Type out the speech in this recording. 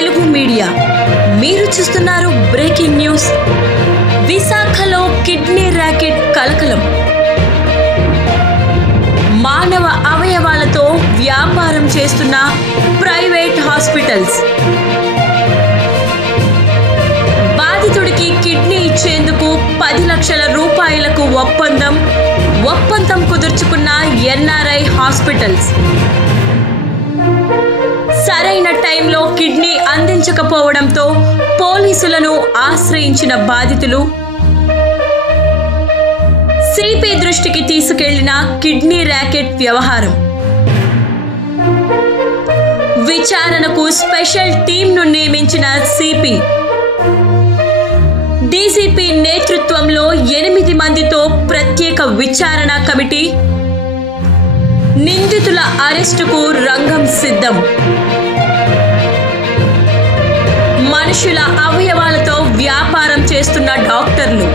Telugu media. మీరు చూస్తున్నారు breaking news. విశాఖలో కిడ్నీ ర్యాకెట్ కలకలం. మానవ అవయవాలతో వ్యాపారం చేస్తున్న ప్రైవేట్ హాస్పిటల్స్. బాధితుడికి కిడ్నీ ఇచ్చేందుకు 10 లక్షల రూపాయలకు ఒప్పందం కుదుర్చుకున్న ఎన్ఆర్ఐ హాస్పిటల్స్. సరైన టైంలో కిడ్నీ అందించకపోవడంతో పోలీసులను ఆశ్రయించిన బాధితులు. సిపి దృష్టికి తీసుకెళ్లిన కిడ్నీ ర్యాకెట్ వ్యవహారం. విచారణకు స్పెషల్ టీంను నియమించిన సిపి. డీసీపీ నేతృత్వంలో 8 మందితో ప్రత్యేక విచారణ కమిటీ. నిందితుల అరెస్టుకు రంగం సిద్ధం. మనుషుల అవయవాలతో వ్యాపారం చేస్తున్న డాక్టర్లు.